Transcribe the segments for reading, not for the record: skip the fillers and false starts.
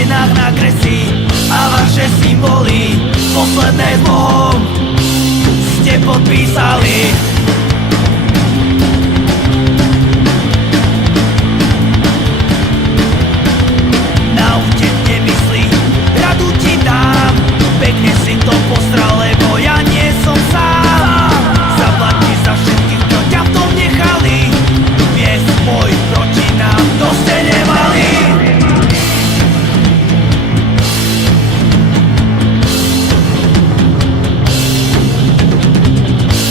stenách na kresy a vaše symboly posledné s Bohom ste podpísali. Naučite mysli, radu ti dám, pekne si to postral, lebo ja nie som sám. Zaplatí za všetkých, čo ťa v tom nechali, miest môj proti nám, to ste nemali.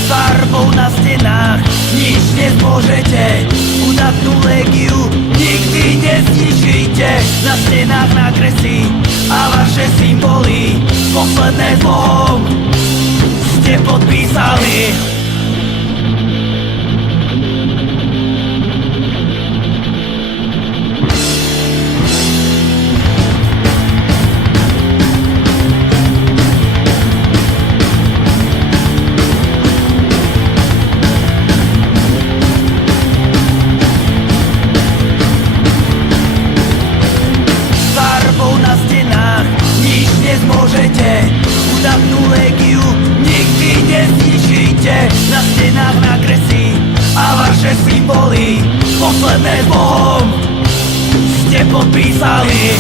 Farbou na stenách nič nezmôžete, udatnú legiu nikdy nezničíte. Na stenách na kresy a vaše symboly posledné s Bohom ste podpísali. Nezmôžete, udatnú legiu nikdy nezničíte. Na stenách na kresy a vaše symboly posledné s Bohom ste podpísali.